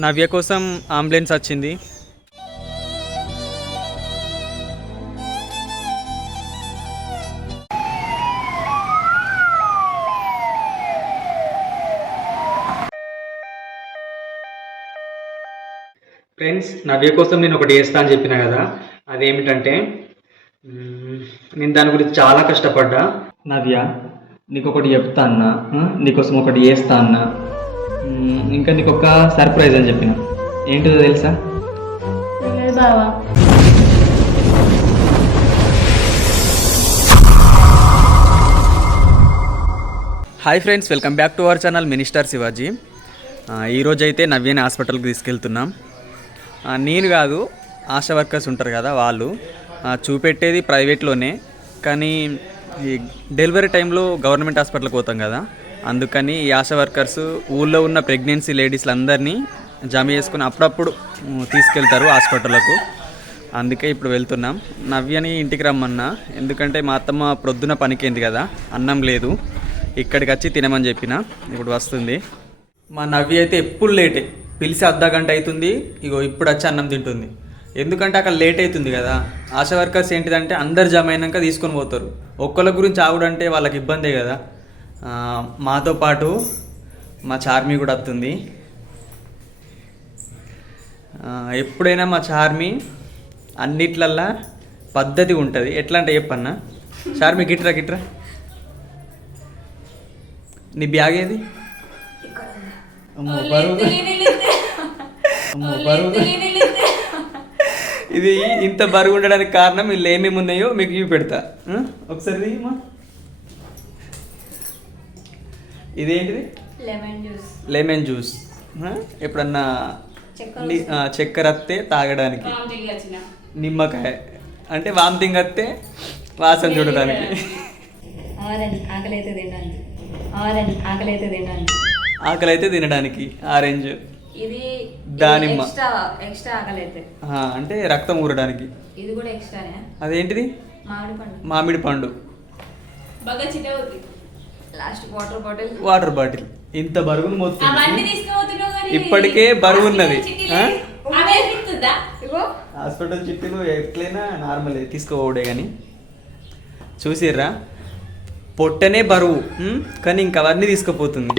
నవ్య కోసం అంబులెన్స్ వచ్చింది ఫ్రెండ్స్ నవ్య కోసం నేను ఒకటి చేస్తా అని చెప్పిన కదా అదేమిటంటే నేను దాని గురించి చాలా కష్టపడ్డా నవ్య నీకు ఒకటి చెప్తా అన్న? నీకోసం ఒకటి చేస్తా అన్న ఇంకా నీకు ఒక సర్ప్రైజ్ అని చెప్పిన. ఏంటిదో తెలుసా? బావా. Hi friends welcome back to our channel minister Shivaji అయితే నవ్యని హాస్పిటల్కి తీసుకెళ్తున్నాం. నేను కాదు ఆశా వర్కర్స్ ఉంటారు కదా వాళ్ళు. చూపెట్టేది ప్రైవేట్లోనే కానీ ఈ డెలివరీ టైంలో గవర్నమెంట్ హాస్పిటల్కి పోతాం కదా. అందుకని ఈ ఆశా వర్కర్స్ ఊళ్ళో ఉన్న ప్రెగ్నెన్సీ లేడీస్లందరినీ జమ చేసుకుని అప్పుడప్పుడు తీసుకెళ్తారు హాస్పిటల్కు అందుకే ఇప్పుడు వెళ్తున్నాం. నవ్యని ఇంటికి రమ్మన్నా. ఎందుకంటే మా అత్తమ్మ ప్రొద్దున పనికింది కదా అన్నం లేదు. ఇక్కడికి వచ్చి తినమని చెప్పిన. ఇప్పుడు వస్తుంది. మా నవ్య అయితే ఎప్పుడు లేటే. పిలిచి అర్ధ గంట అవుతుంది ఇగో ఇప్పుడు వచ్చి అన్నం తింటుంది. ఎందుకంటే అక్కడ లేట్ అవుతుంది కదా. ఆశా వర్కర్స్ ఏంటిదంటే అందరు జమ అయినాక తీసుకొని పోతారు. ఒక్కళ్ళ గురించి ఆవుడంటే వాళ్ళకి ఇబ్బందే కదా. మాతో పాటు మా చార్మి కూడా వస్తుంది. ఎప్పుడైనా మా చార్మి అన్నిట్లల్లా పద్ధతి ఉంటుంది. ఎట్లా అంటే చెప్పన్నా? చార్మి గిట్రా గిట్రా? నీ బ్యాగ్ ఏది? ఇది ఇంత బరువు ఉండడానికి కారణం వీళ్ళు ఏమేమి ఉన్నాయో మీకు ఇవి పెడతా ఆ? ఒకసారి ఇదేంటిది? Lemon juice lemon juice? ఎప్పుడన్నా చక్కెర వస్తే. తాగడానికి. నిమ్మకాయ. అంటే వామిటింగ్ వస్తే వాసన చూడడానికి ఆరెంజ్ ఆకలి అయితే తినడానికి. ఆరెంజ్ ఆకలి అయితే తినడానికి. ఆకలి అయితే తినడానికి. ఆరెంజ్. ఇది దానిమ్మ. ఎక్స్ట్రా ఎక్స్ట్రా ఆకలి అయితే అంటే రక్తం ఊరడానికి. ఇది కూడా ఎక్స్ట్రానే. అదేంటిది? మామిడి పండు. మామిడి పండు. బాగా చిన్న అవుతుంది last water bottle. Water bottle. ఇంత బరువును మోస్తుంది ఇప్పటికే బరువు ఉన్నది. హాస్పిటల్ చిట్టీలు ఎట్లయినా నార్మల్. తీసుకోవడే కానీ చూసిర్రా? పొట్టనే బరువు. కానీ ఇంక అవన్నీ తీసుకుపోతుంది.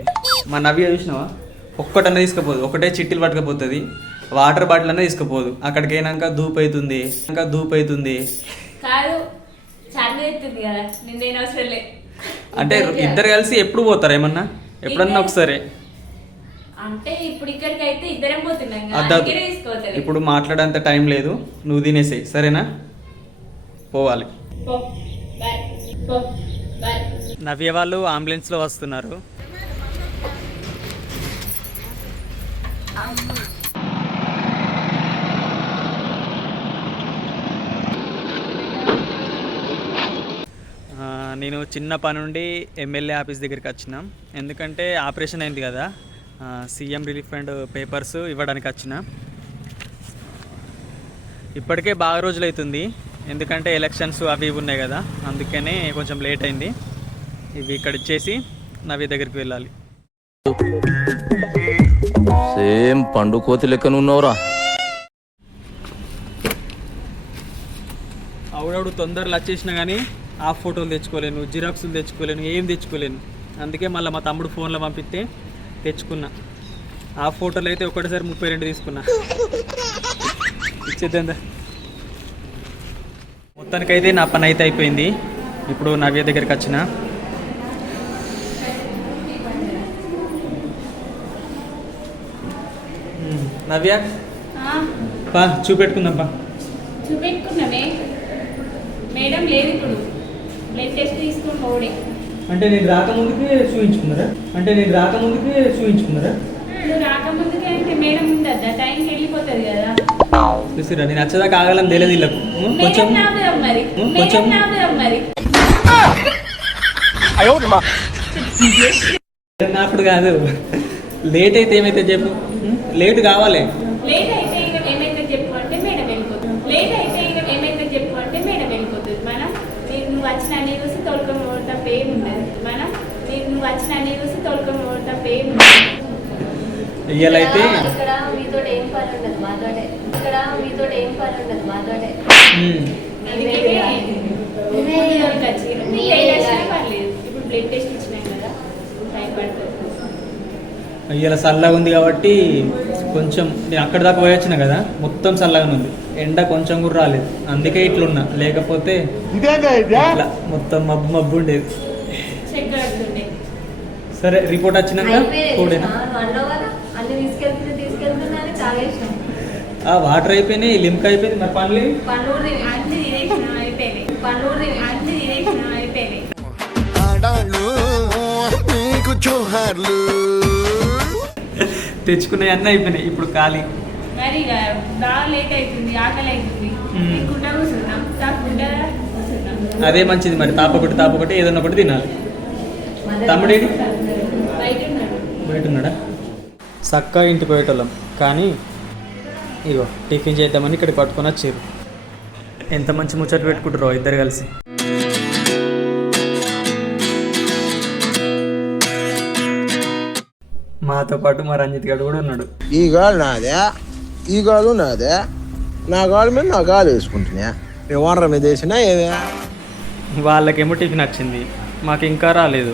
మా నవ్య చూసినావా? ఒక్కటన్నా తీసుకుపోదు. ఒకటే చిట్టీలు పట్టుకపోతుంది. వాటర్ బాటిల్ అన్నా తీసుకుపోదు. అక్కడికి అయినాక ధూప్ అవుతుంది ఇంకా ధూప్ అవుతుంది కాదు చాలా ఎత్తుంది కదా. నిన్నేం అవసరం లే. అంటే ఇద్దరు కలిసి. ఎప్పుడు పోతారు ఏమన్నా? ఎప్పుడన్నా ఒకసారి? అంటే ఇప్పుడు ఇక్కడికి అయితే ఇద్దరం పోతున్నాం ఇప్పుడు మాట్లాడేంత టైం లేదు నువ్వు తినేసేయి సరేనా? పోవాలి. నవ్య వాళ్ళు అంబులెన్స్లో వస్తున్నారు ఆ, నేను చిన్న పని నుండి ఎమ్మెల్యే ఆఫీస్ దగ్గరికి వచ్చిన. ఎందుకంటే ఆపరేషన్ అయింది కదా. సీఎం రిలీఫ్ ఫండ్ పేపర్స్ ఇవ్వడానికి వచ్చిన. ఇప్పటికే బాగా రోజులు అవుతుంది. ఎందుకంటే ఎలక్షన్స్ అవి ఇవి ఉన్నాయి కదా. అందుకనే కొంచెం లేట్ అయింది. ఇవి ఇక్కడ ఇచ్చేసి నవ్య దగ్గరికి వెళ్ళాలి. సేమ్ పండు కోతి లెక్కన ఉన్నావురా. ఆవిడవుడు తొందరలో వచ్చేసినా కానీ ఆ ఫోటోలు తెచ్చుకోలేను జిరాక్స్లు తెచ్చుకోలేను ఏం తెచ్చుకోలేను. అందుకే మళ్ళీ మా తమ్ముడు ఫోన్లో పంపిస్తే తెచ్చుకున్నా. ఆ ఫోటోలు అయితే ఒకటేసారి ముప్పై రెండు తీసుకున్నా. ఇచ్చేద్దా మొత్తానికైతే నా పని అయితే అయిపోయింది. ఇప్పుడు నవ్య దగ్గరికి వచ్చిన. నవ్య? పా చూపెట్టుకుందాం పా. చూపెట్టుకున్నామే. మేడం లేదు ఇప్పుడు. బ్లడ్ టెస్ట్ తీసుకుని పోడే అంటే నేను రాకముందుకే చూయించుకున్నారా? అంటే నేను రాకముందుకే చూయించుకున్నారా? నువ్వు రాకముందుకే అంటే మేడం ఉండద్దా టైంకి వెళ్ళిపోతుంది కదా. చూసిరా నేను వచ్చేదాకా ఆగలని తెలియదు వీళ్ళకు. ఉం, కొంచెం? మరి. కొంచెం? మరి. నాప్పుడు కాదు. లేట్ అయితే ఏమైతే చెప్పు? లేట్ కావాలి. లేట్ ఇయ్యాలైతే ఇయ్యాల చల్లగా ఉంది కాబట్టి కొంచెం నేను అక్కడ దాకా పోయొచ్చిన కదా మొత్తం సల్లగా ఉంది. ఎండ కొంచెం కూడా రాలేదు. అందుకే ఇట్లున్నా. లేకపోతే మొత్తం మబ్బు మబ్బు ఉండేది. సరే రిపోర్ట్ వచ్చినాక కూడేనా? ఆ వాటర్ అయిపోయినాయి లింక్ అయిపోయింది మరి పనులు? పన్నూరు అన్ని అయిపోయినాయి. ఇప్పుడు ఖాళీ. మరి లేట్ అవుతుంది ఆకలి అవుతుంది. అదే మంచిది మరి తాపొకటి తాపొకటి ఏదన్నా ఒకటి తినాలి. తమ్ముడేడి ఉన్నాడు బయట ఉన్నాడా చక్కగా ఇంటికి పోయేటోళ్ళం కానీ ఇగో టిఫిన్ చేద్దామని ఇక్కడ పట్టుకొని వచ్చారు. ఎంత మంచి ముచ్చట పెట్టుకుంటారో ఇద్దరు కలిసి. మాతో పాటు మా రంజిత్ గడు కూడా ఉన్నాడు. ఈ గాలు నాదే ఈ గాలు నాదే. నా గాలు మీద నా గాలు వేసుకుంటున్నా. నేను ఓనర్ మీద వేసినా ఏమే? వాళ్ళకేమో టిఫిన్ వచ్చింది మాకు ఇంకా రాలేదు.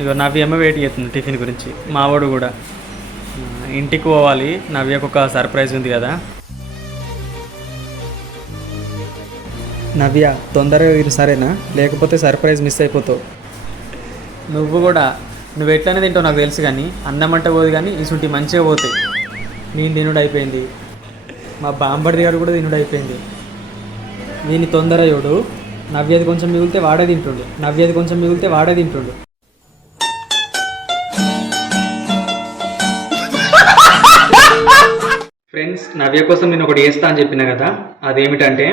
ఇగో నవ్య ఏమో వెయిట్ చేస్తుంది టిఫిన్ గురించి. మావాడు కూడా. ఇంటికి పోవాలి. నవ్యకు ఒక సర్ప్రైజ్ ఉంది కదా. నవ్య తొందరగా ఇరు సరేనా? లేకపోతే సర్ప్రైజ్ మిస్ అయిపోతావు. నువ్వు కూడా. నువ్వు ఎట్లనే తింటావు నాకు తెలుసు కానీ అన్నం అంటే పోదు కానీ ఇసుంటి మంచిగా పోతాయి. నేను తినుడు అయిపోయింది. మా బాంబర్ది గారు కూడా తినుడు అయిపోయింది. వీని తొందర చూడు. నవ్యేది కొంచెం మిగిలితే వాడే తింటుండు. నవ్యేది కొంచెం మిగిలితే వాడే తింటుండు. ఫ్రెండ్స్ నవ్య కోసం నేను ఒకటి వేస్తా అని చెప్పిన కదా అదేమిటంటే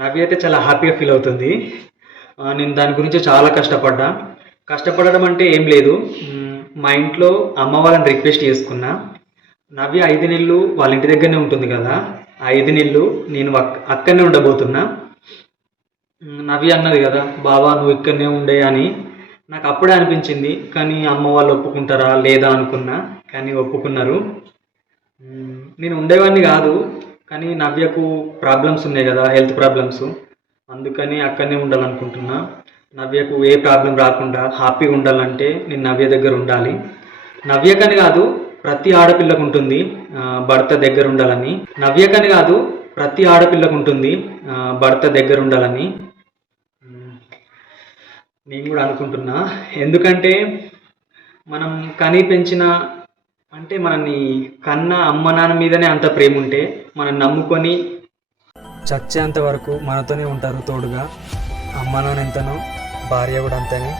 నవ్య అయితే చాలా హ్యాపీగా ఫీల్ అవుతుంది. నేను దాని గురించి చాలా కష్టపడ్డా. కష్టపడడం అంటే ఏం లేదు. మా ఇంట్లో అమ్మ వాళ్ళని రిక్వెస్ట్ చేసుకున్నా. నవ్య ఐదు నెలలు వాళ్ళ ఇంటి దగ్గరనే ఉంటుంది కదా ఆ ఐదు నెలలు నేను అక్కడనే ఉండబోతున్నా. నవ్య అన్నది కదా బాబా నువ్వు ఇక్కడనే ఉండే అని. నాకు అప్పుడే అనిపించింది కానీ అమ్మ వాళ్ళు ఒప్పుకుంటారా లేదా అనుకున్నా కానీ ఒప్పుకున్నారు. నేను ఉండేవాడిని కాదు కానీ నవ్యకు ప్రాబ్లమ్స్ ఉన్నాయి కదా హెల్త్ ప్రాబ్లమ్స్ అందుకని అక్కడనే ఉండాలనుకుంటున్నా. నవ్యకు ఏ ప్రాబ్లం రాకుండా హ్యాపీగా ఉండాలంటే నేను నవ్య దగ్గర ఉండాలి. నవ్యకని కాదు ప్రతి ఆడపిల్లకు ఉంటుంది భర్త దగ్గర ఉండాలని. నవ్యకని కాదు ప్రతి ఆడపిల్లకు ఉంటుంది భర్త దగ్గర ఉండాలని. నేను కూడా అనుకుంటున్నా. ఎందుకంటే మనం కని పెంచిన అంటే మనని కన్న అమ్మ నాన్న మీదనే అంత ప్రేమ ఉంటే మనం నమ్ముకొని చచ్చేంత వరకు మనతోనే ఉంటారు తోడుగా. అమ్మ నాన్న ఎంతనో భార్య కూడా అంతనే.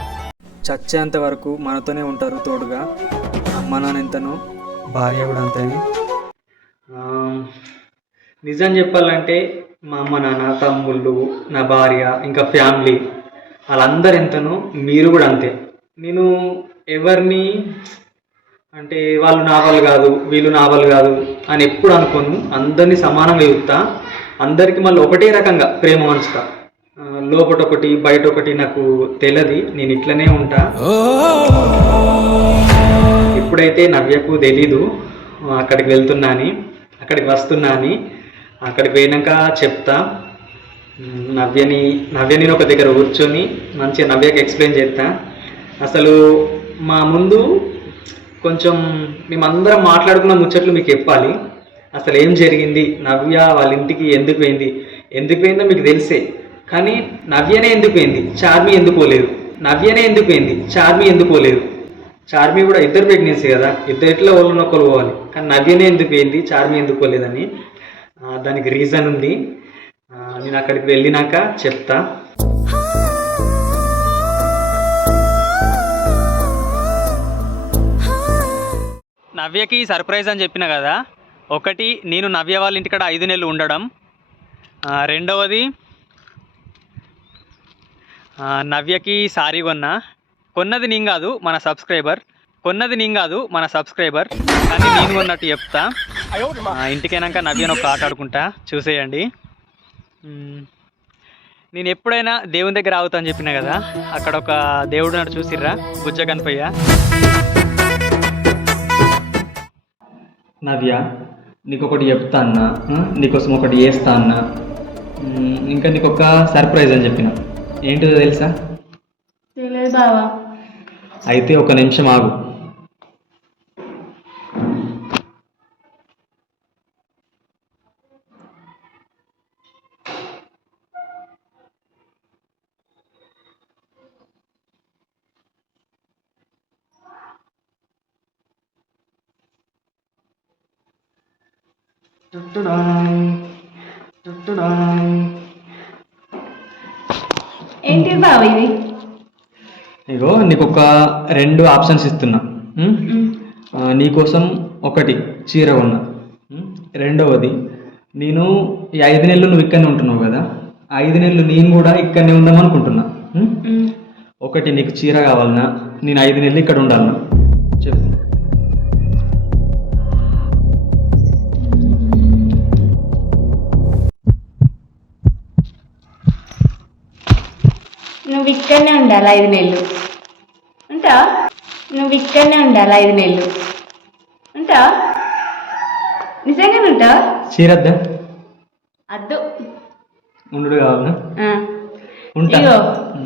చచ్చేంత వరకు మనతోనే ఉంటారు తోడుగా. అమ్మ నాన్న ఎంతనో భార్య కూడా అంతనే. నిజం చెప్పాలంటే మా అమ్మ నాన్న తమ్ముళ్ళు నా భార్య ఇంకా ఫ్యామిలీ వాళ్ళందరూ ఎంతనో మీరు కూడా అంతే. నేను ఎవరిని అంటే వాళ్ళు నా వాళ్ళు కాదు వీళ్ళు నా వాళ్ళు కాదు అని ఎప్పుడు అనుకోను. అందరినీ సమానంగా చూస్తా. అందరికి మళ్ళీ ఒకటే రకంగా ప్రేమ పంచుతా లోపట ఒకటి బయట ఒకటి నాకు తెలియదు నేను ఇట్లనే ఉంటా. ఎప్పుడైతే నవ్యకు తెలీదు. అక్కడికి వెళ్తున్నా అని అక్కడికి వస్తున్నా అని అక్కడికి పోయినాక చెప్తా. నవ్యని నవ్యని ఒక దగ్గర కూర్చొని మంచిగా నవ్యకి ఎక్స్ప్లెయిన్ చేస్తా. అసలు మా ముందు కొంచెం మేమందరం మాట్లాడుకున్న ముచ్చట్లు మీకు చెప్పాలి. అసలు ఏం జరిగింది? నవ్య వాళ్ళ ఇంటికి ఎందుకు పోయింది? ఎందుకు పోయిందో మీకు తెలిసే. కానీ నవ్యనే ఎందుకు పోయింది? చార్మి ఎందుకు పోలేదు? నవ్యనే ఎందుకు పోయింది? చార్మి ఎందుకు పోలేదు? చార్మి కూడా ఇద్దరు ప్రెగ్నెన్సీ కదా. ఇద్దరు ఎట్లా వాళ్ళు ఒకరు పోవాలి? కానీ నవ్యనే ఎందుకు పోయింది? చార్మి ఎందుకు పోలేదని దానికి రీజన్ ఉంది. నేను అక్కడికి వెళ్ళినాక చెప్తా. నవ్యకి సర్ప్రైజ్ అని చెప్పిన కదా. ఒకటి నేను నవ్య వాళ్ళ ఇంటికాడ ఐదు నెలలు ఉండడం. రెండవది నవ్యకి సారీ కొన్నా. కొన్నది నేను కాదు మన సబ్స్క్రైబర్. కొన్నది నేను కాదు మన సబ్స్క్రైబర్. కానీ నేను కొన్నట్టు చెప్తా. ఇంటికైనాక నవ్యను ఒక ఆట ఆడుకుంటా. చూసేయండి. నేను ఎప్పుడైనా దేవుని దగ్గర ఆగుతా అని చెప్పిన కదా అక్కడ ఒక దేవుడు నాడు చూసిర్రా బుజ్జ కనపయ్య. నవ్య నీకు ఒకటి చెప్తా అన్నా? నీకోసం ఒకటి చేస్తా అన్నా ఇంకా నీకు ఒక సర్ప్రైజ్ అని చెప్పిన. ఏంటిదో తెలుసా? తెలియదు బావా. అయితే ఒక నిమిషం ఆగు. ఏంటి బావ ఇది? ఇగో నీకు ఒక రెండు ఆప్షన్స్ ఇస్తున్నా? ఆ, నీకోసం ఒకటి చీర కొన్నా? రెండవది నేను ఈ ఐదు నెలలు నువ్వు ఇక్కడనే ఉంటున్నావు కదా? ఐదు నెలలు నేను కూడా ఇక్కడనే ఉందాం అనుకుంటున్నా. ఒకటి నీకు చీర కావాలన్నా నేను ఐదు నెలలు ఇక్కడ ఉండాలన్నా. నువ్వు ఇక్కడనే ఉండాలి ఐదు నెలలు? ఉంటా? నువ్వు ఇక్కడనే ఉండాలి ఐదు నెలలు? ఉంటా? నిజంగానే ఉంటా? చీరద్దా? అద్దు. ఉండు. ఉంటా. ఇగో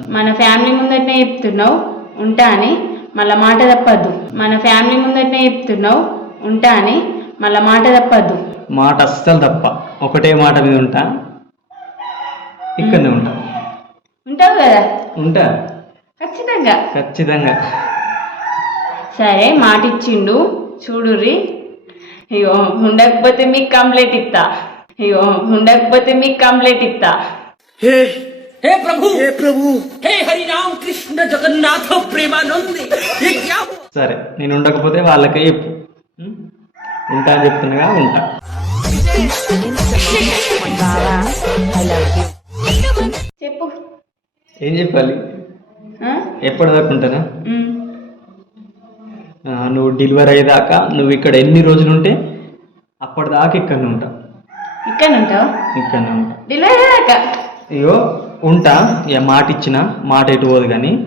మన ఫ్యామిలీ ముందటనే చెప్తున్నావు ఉంటా అని. మళ్ళా మాట తప్పద్దు. మన ఫ్యామిలీ ముందటనే చెప్తున్నావు ఉంటా అని. మళ్ళా మాట తప్పద్దు. మాట అస్సలు తప్ప. ఒకటే మాట మీద ఉంటా. ఇక్కడనే ఉంటా. ఉంటావు కదా? ఉంటా ఖచ్చితంగా ఖచ్చితంగా సరే మాట ఇచ్చిండు చూడుర్రి ఇగో ఉండకపోతే మీకు కంప్లైంట్ ఇస్తా ఇగో ఉండకపోతే మీకు కంప్లైంట్ ఇస్తా हे प्रभु हे प्रभु हे हरि राम कृष्ण जगन्नाथ प्रेमानंद ये क्या हुआ సరే నేను ఉండకపోతే వాళ్ళకే చెప్పు ఉం? ఉంటా అని చెప్తున్నాగా ఉంటా చెప్పు ఏం చెప్పాలి? ఉంటానా ఉమ్. ఆ, నువ్వు డెలివరీ అయ్యేదాకా నువ్వు ఇక్కడ ఎన్ని రోజులు ఉంటే అప్పటిదాకా ఇక్కడనే ఉంటా. ఇక్కడ ఉంటావు? ఇక్కడనే ఉంటా. డెలివరీ దాకా ఇగో ఉంటా. ఇక మాట ఇచ్చిన మాట ఎటు పోదు కానీ.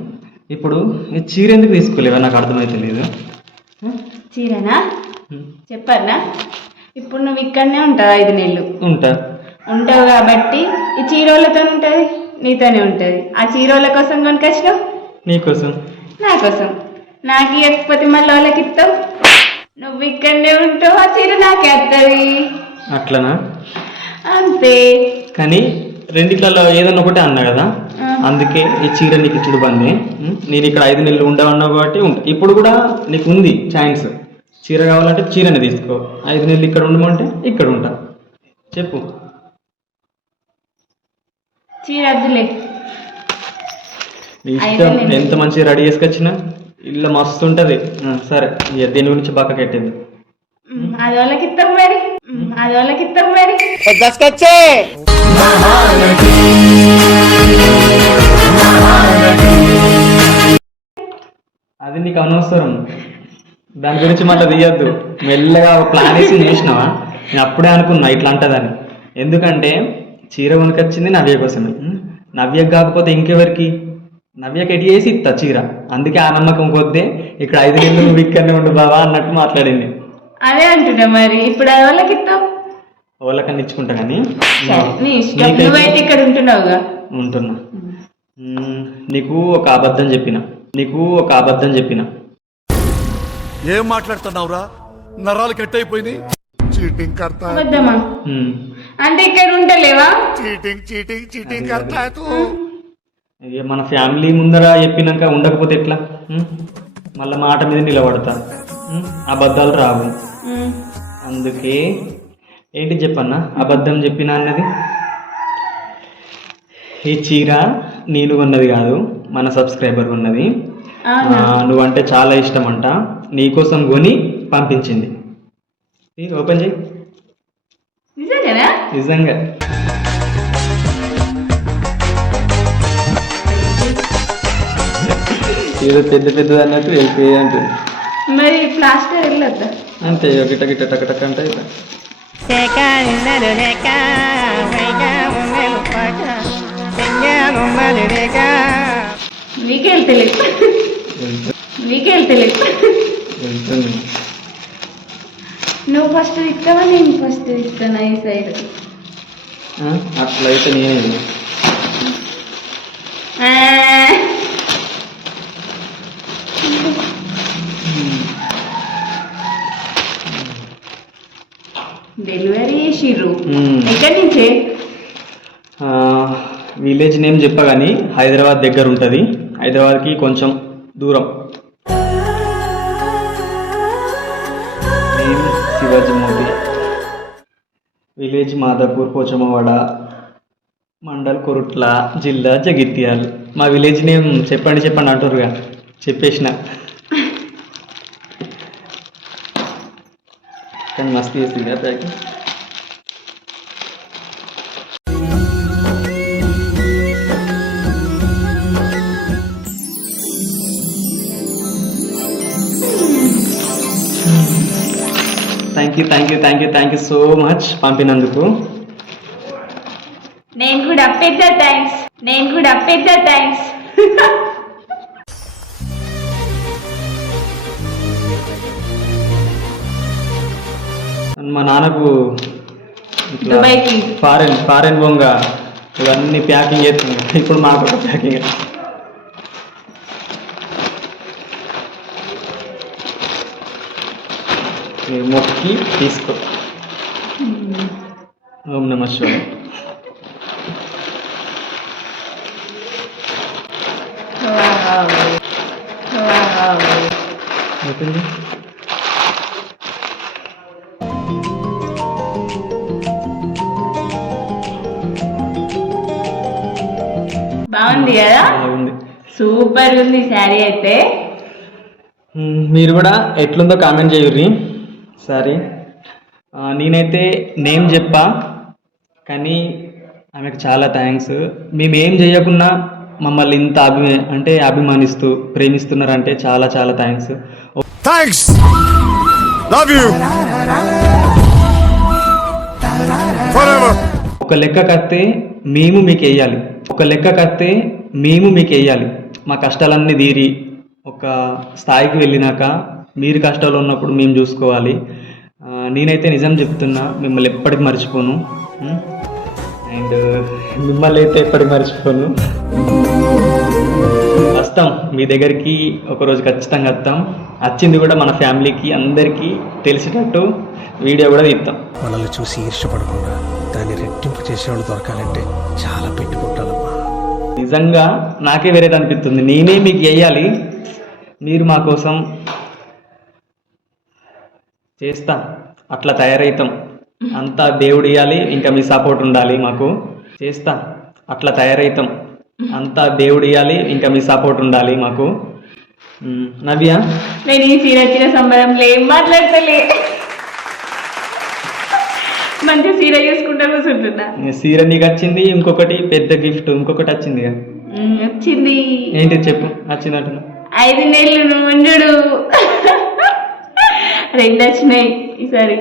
ఇప్పుడు చీర ఎందుకు తీసుకోలేవా? నాకు అర్థమైతే లేదు. చీరనా? చెప్పన్నా? ఇప్పుడు నువ్వు ఇక్కడనే ఉంటావు ఐదు నెలలు? ఉంటా. ఉంటావు కాబట్టి ఈ చీరోళ్ళతో ఉంటుంది. నీతోనే ఉంటుంది. ఆ చీరోళ్ళ కోసం కొనుకొచ్చినావు? నీకోసం నా కోసం. నాకు ఇవ్వకపోతే మళ్ళీ వాళ్ళకి ఇస్తావు? నువ్వు ఇక్కడనే ఉంటావు ఆ చీర నాకే వస్తుంది అట్లనా? అంతే. కానీ రెండిట్లలో ఏదన్నా ఒకటే అన్నా కదా. అందుకే ఈ చీర నీకు ఇచ్చుడు బంది? నేను ఇక్కడ ఐదు నెలలు ఉండవన్నావు కాబట్టి ఉంటా ఇప్పుడు కూడా నీకు ఉంది ఛాన్స్ చీర కావాలంటే చీరని తీసుకో. ఐదు నెలలు ఇక్కడ ఉండమంటే ఇక్కడ ఉంటా. చెప్పు. నీ ఇష్టం. ఎంత మంచిగా రెడీ చేసుకొచ్చినా ఇల్లు మస్తు ఉంటుంది సరే. ఇక దీని గురించి పక్క కట్టింది అది వాళ్ళకి ఇస్తాం మరి. అది వాళ్ళకి ఇస్తాం మరి. అది నీకు అనవసరం. దాని గురించి మళ్ళీ తీయద్దు. మెల్లగా ఒక ప్లాన్ వేసి చేసినావా? నేను అప్పుడే అనుకున్నా ఇట్లా అంటదని. ఎందుకంటే చీర వచ్చింది నవ్య కోసమే. నవ్యకు కాకపోతే ఇంకెవరికి? నవ్యకి ఎటు చేసి ఇస్తా చీర? అందుకే ఆ నమ్మకం కొద్దే ఇక్కడ ఐదు నెలలు నువ్వు ఇక్కడనే ఉండు బాబా అన్నట్టు మాట్లాడింది. అదే అంటున్నా మరి ఇప్పుడు వాళ్ళకి ఇస్తావు వాళ్ళకన్నా ఇచ్చుకుంటా కానీ. ఇక్కడ ఉంటున్నావుగా? ఉంటున్నా. నీకు ఒక అబద్ధం చెప్పిన. నీకు ఒక అబద్ధం చెప్పిన. ఏం మాట్లాడుతున్నావురా? నరాలు కట్ అయిపోయింది చీటింగ్ అంటే ఇక్కడ ఉంటలేవా चीटिंग चीटिंग चीटिंग करता है तू ఇక మన ఫ్యామిలీ ముందర చెప్పినాక ఉండకపోతే ఎట్లా ఉం? మళ్ళా మాట మీద నిలబడతా ఉం? అబద్ధాలు రావు ఉమ్, అందుకే ఏంటి చెప్పన్నా అబద్ధం చెప్పినా అన్నది ఈ చీర నేను కొన్నది కాదు మన సబ్స్క్రైబర్ కొన్నది ఆ, అవునా నువ్వంటే చాలా ఇష్టం అంట నీకోసం కొని పంపించింది ఈ ఓపెన్ చేయి నిజంగానా నిజంగా. ఏదో పెద్ద పెద్దది అన్నట్టు వెళ్ళిపోయి అంటుంది మరి ప్లాస్టర్ వెళ్ళొద్దా? అంతే గిట్ట గిట్ట టక టక అంటే. నీకే నువ్వు ఫస్ట్ ఇస్తావా నేను ఫస్ట్ ఇస్తాను ఈ సైడ్? అట్లయితే నేనే ఆ. డెలివరీ చేసిర్రు. మ్మ్. ఎక్కడి నుంచే? ఆ, విలేజ్ నేమ్ చెప్పా కానీ హైదరాబాద్ దగ్గర ఉంటుంది. హైదరాబాద్కి కొంచెం దూరం. శివాజీ మోదీ విలేజ్ మాదాపూర్ పోచమ్మవాడ మండల్ కొరుట్ల జిల్లా జగిత్యాల్. మా విలేజ్ నేమ్ చెప్పండి చెప్పండి అంటారుగా చెప్పేసిన. కానీ మస్తు చేస్తుంది packing. Thank you thank you thank you thank you so much పంపినందుకు. నేను కూడా పెద్ద థ్యాంక్స్ నేను కూడా పెద్ద థ్యాంక్స్ మా నాన్నకు దుబాయ్కి. ఫారెన్ ఫారెన్ బొంగ ఇవన్నీ ప్యాకింగ్ చేస్తున్నాయి ఇప్పుడు మాకు ప్యాకింగ్ మీరు మొక్కి తీసుకో. ఓం నమ శివాయ. అయిపోయింది? బాగుంది కదా? సూపర్ ఉంది శారీ అయితే. మీరు కూడా ఎట్లుందో కామెంట్ చేయుర్రి. సరే నేనైతే నేమ్ చెప్పా కానీ ఆమెకు చాలా థ్యాంక్స్ మేము ఏం చేయకున్నా మమ్మల్ని ఇంత అభి అంటే అభిమానిస్తూ ప్రేమిస్తున్నారంటే చాలా చాలా థ్యాంక్స్ థ్యాంక్స్ లవ్ యూ ఒక లెక్క కత్తే మేము మీకు వేయాలి ఒక లెక్క కత్తే మేము మీకు వేయాలి మా కష్టాలన్నీ తీరి ఒక స్థాయికి వెళ్ళినాక మీరు కష్టాలు ఉన్నప్పుడు మేము చూసుకోవాలి. నేనైతే నిజం చెప్తున్నా మిమ్మల్ని ఎప్పటికి మర్చిపోను. అండ్ మిమ్మల్ని అయితే ఎప్పటికి మర్చిపోను. వస్తాం మీ దగ్గరికి ఒకరోజు ఖచ్చితంగా వస్తాం. వచ్చింది కూడా మన ఫ్యామిలీకి అందరికీ తెలిసేటట్టు వీడియో కూడా తీస్తాం మనల్ని చూసి ఈర్షపడకుండా దాన్ని రెట్టింపు చేసేవాళ్ళు దొరకాలంటే చాలా పెట్టి పుట్టాలమ్మా నిజంగా నాకే వేరేది అనిపిస్తుంది. నేనే మీకు వేయాలి. మీరు మా కోసం చేస్తా. అట్లా తయారవుతాం అంతా దేవుడు ఇవ్వాలి ఇంకా మీ సపోర్ట్ ఉండాలి మాకు. చేస్తా. అట్లా తయారవుతాం అంతా దేవుడు ఇవ్వాలి ఇంకా మీ సపోర్ట్ ఉండాలి మాకు. నవ్య? నేను ఈ చీర వచ్చిన సంబరంలో ఏం మాట్లాడతలే. మంచి చీర చూసుకుంటా కూర్చుంటున్నా. సీర నీకు వచ్చింది ఇంకొకటి పెద్ద గిఫ్ట్ ఇంకొకటి వచ్చింది వచ్చింది. ఏంటి చెప్పు వచ్చినట్టు ఐదు నెలలు ఉండు రెండు వచ్చినాయి ఈసారి.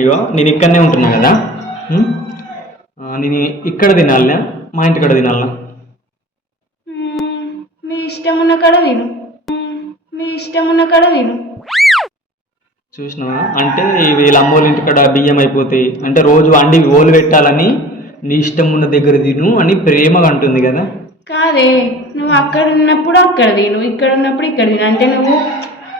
ఇగో నేను ఇక్కడనే ఉంటున్నా కదా? నేను ఇక్కడ తినాలనా? మా ఇంటి ఇక్కడ తినాలనా మీ ఇష్టం ఉన్న కాడ తిను. మీ ఇష్టం ఉన్న కాడ తిను. చూసినావా? అంటే వీళ్ళ అమ్మోళ్ళ ఇంటికాడ బియ్యం అయిపోతాయి. అంటే రోజు వండి ఓలు పెట్టాలని నీ ఇష్టం ఉన్న దగ్గర తిను అని ప్రేమగా అంటుంది కదా? కాదే నువ్వు అక్కడ ఉన్నప్పుడు అక్కడ తిను ఇక్కడ ఉన్నప్పుడు ఇక్కడ తిను. అంటే నువ్వు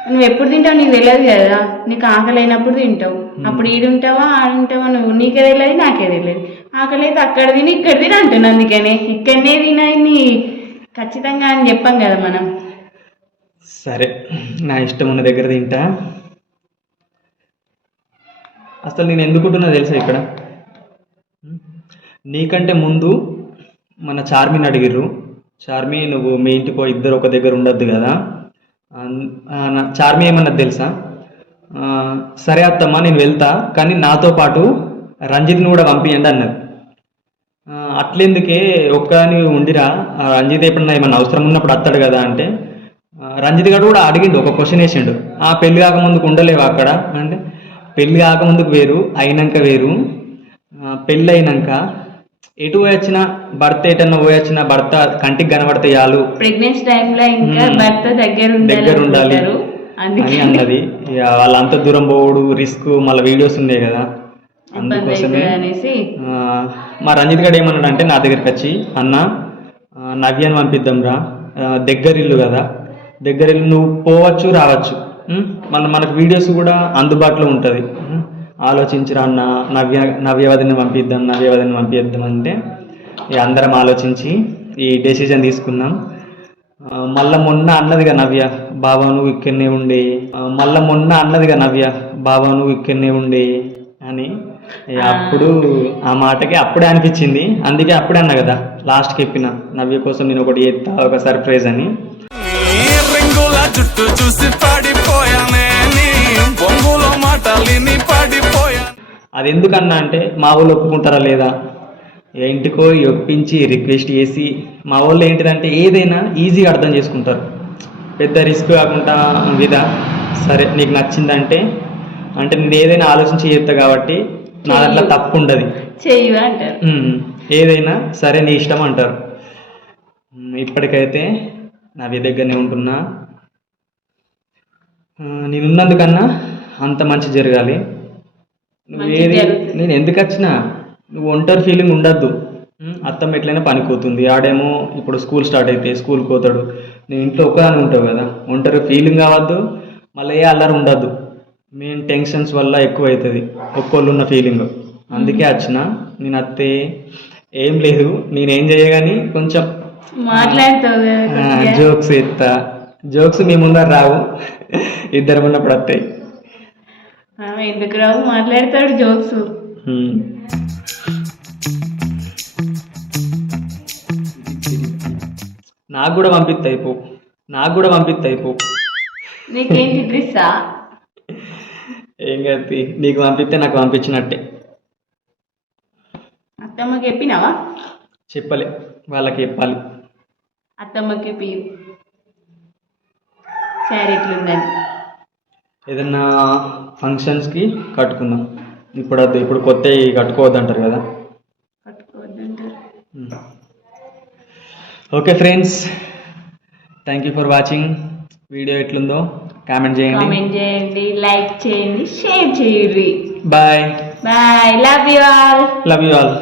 నువ్వు ఎప్పుడు తింటావు నీకు తెలియదు కదా? నీకు ఆకలి అయినప్పుడు తింటావు అప్పుడు ఈడుంటావా ఆడుంటావా నువ్వు? నీకే తెలియదు నాకే తెలియదు. ఆకలి అయితే అక్కడ తిని ఇక్కడ తిని అంటున్నా అందుకనే. ఇక్కడనే తినని ఖచ్చితంగా అని చెప్పాం కదా మనం. సరే నా ఇష్టం ఉన్న దగ్గర తింటా. అసలు నేను ఎందుకుంటున్నా తెలుసా ఇక్కడ? నీకంటే ముందు మన చార్మిని అడిగిర్రు. చార్మి నువ్వు మీ ఇంటికో ఇద్దరు ఒక దగ్గర ఉండొద్దు కదా? చార్మి ఏమన్నది తెలుసా? సరే అత్తమ్మ నేను వెళ్తా కానీ నాతో పాటు రంజిత్ని కూడా పంపియండి అన్నది. అట్లెందుకే ఒక్కని ఉండిరా? ఆ, రంజిత్ ఎప్పుడన్నా ఏమన్నా అవసరం ఉన్నప్పుడు అత్తాడు కదా అంటే రంజిత్ గారు కూడా అడిగిండు ఒక క్వశ్చన్ వేసిండు. ఆ పెళ్ళి కాకముందుకు ఉండలేవు అక్కడ? అంటే పెళ్ళి కాకముందుకు వేరు అయినాక వేరు పెళ్ళి అయినాక ఎటు పోయొచ్చినా భర్త ఎటన్నా పోయొచ్చినా భర్త కంటికి కనబడితే చాలు. ప్రెగ్నెన్సీ టైంలో ఇంకా. భర్త దగ్గర దగ్గర ఉండాలి. అని అన్నది. ఇక వాళ్ళంత దూరం పోవుడు రిస్క్ మళ్ళీ వీడియోస్ ఉన్నాయి కదా. అందుకోసమే. మా రంజిత్ గడు ఏమన్నాడు అంటే నా దగ్గరికి వచ్చి అన్న నవ్యాన్ని పంపిద్దాం రా. దగ్గరిల్లు కదా. దగ్గరిల్లు నువ్వు పోవచ్చు రావచ్చు? మళ్ళీ మనకు వీడియోస్ కూడా అందుబాటులో ఉంటుంది? ఆలోచించరా అన్న నవ్య నవ్యవదిని పంపిద్దాం నవ్యవదిని పంపిద్దాం అంటే ఇక అందరం ఆలోచించి ఈ డెసిజన్ తీసుకున్నాం మళ్ళా మొన్న అన్నదిగా నవ్య బాబా నువ్వు ఇక్కడనే ఉండే. మళ్ళా మొన్న అన్నదిగా నవ్య బాబా నువ్వు ఇక్కడనే ఉండే అని. ఇక అప్పుడు ఆ మాటకి అప్పుడే అనిపించింది. అందుకే అప్పుడే అన్నా కదా లాస్ట్కి చెప్పిన నవ్య కోసం నేను ఒకటి చేస్తా ఒక సర్ప్రైజ్ అని. రింగుల జుట్టు చూసి పాడిపోయానే. నీ బొంగులో మాటలిని పాడిపోయా. అది ఎందుకన్నా అంటే మా వాళ్ళు ఒప్పుకుంటారా లేదా? ఇక ఇంటికో ఒప్పించి రిక్వెస్ట్ చేసి మా వాళ్ళు ఏంటిదంటే ఏదైనా ఈజీగా అర్థం చేసుకుంటారు. పెద్ద రిస్క్ కాకుండా విధా. సరే నీకు నచ్చిందంటే అంటే నేను ఏదైనా ఆలోచించి చేస్తా కాబట్టి నా దాంట్లో తప్పు ఉండదు చెయ్యి అంటారు. ఉమ్, ఏదైనా సరే నీ ఇష్టం అంటారు. ఇప్పటికైతే నవ్య దగ్గరనే ఉంటున్నా. నేనున్నందుకన్నా అంత మంచి జరగాలి. నువ్వు ఏది. నేను ఎందుకు వచ్చినా నువ్వు ఒంటరి ఫీలింగ్ ఉండద్దు. అత్తమ్మ ఎట్లయినా పనిపోతుంది ఆడేమో ఇప్పుడు స్కూల్ స్టార్ట్ అయితే స్కూల్కి పోతాడు. నేను ఇంట్లో ఒక్కదాని ఉంటావు కదా. ఒంటరి ఫీలింగ్ కావద్దు. మళ్ళీ ఏ అల్లరి ఉండద్దు. మెయిన్ టెన్షన్స్ వల్ల ఎక్కువ అవుతుంది ఒక్కోళ్ళు ఉన్న ఫీలింగ్ అందుకే వచ్చిన నేను అత్తే ఏం లేదు. నేనేం చేయగాని కొంచెం. జోక్స్ ఎత్తా. జోక్స్ మీ ముందర రావు. ఇద్దరు ఉన్నప్పుడు వస్తాయి ఎందుకు రావు? మాట్లాడతాడు జోక్స్. నాకు కూడా పంపిస్తా అయిపో. నాకు కూడా పంపిస్తా అయిపో. నీకేంటి డ్రెస్సా? ఏం కాదు నీకు పంపిస్తే నాకు పంపించినట్టే. అత్తమ్మకి చెప్పినావా? చెప్పలే. వాళ్ళకి చెప్పాలి. అత్తమ్మకి పియు శారీ ఎట్లుందని ఏదన్నా ఫంక్షన్స్కి కట్టుకుందాం. ఇప్పుడు వద్దు ఇప్పుడు కొత్త కట్టుకోవద్దు అంటారు కదా? Okay friends thank you for watching video ఎట్లుందో కామెంట్ చేయండి. కామెంట్ చేయండి లైక్ చేయండి షేర్ చేయండి. Bye bye love you all love you all